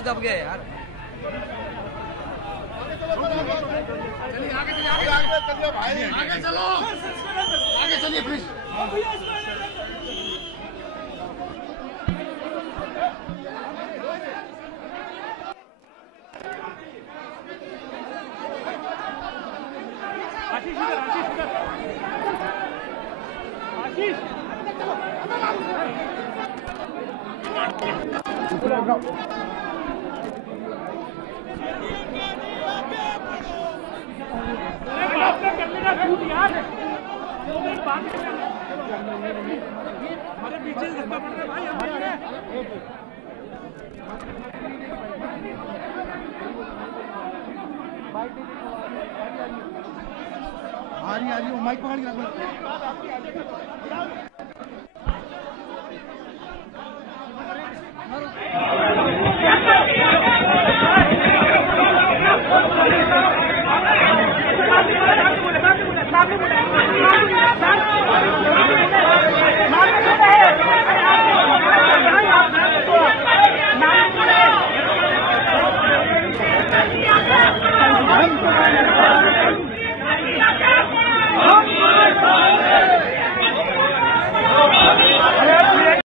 साले दब गए यार। चलिए आगे चलिए, आगे चलिए भाई, आगे चलो, आगे चलिए प्लीज। आशीष इधर, आशीष इधर, आशीष हमारे पीछे धक्का पड़ रहा है भाई, आ रही वो माइक पकड़ के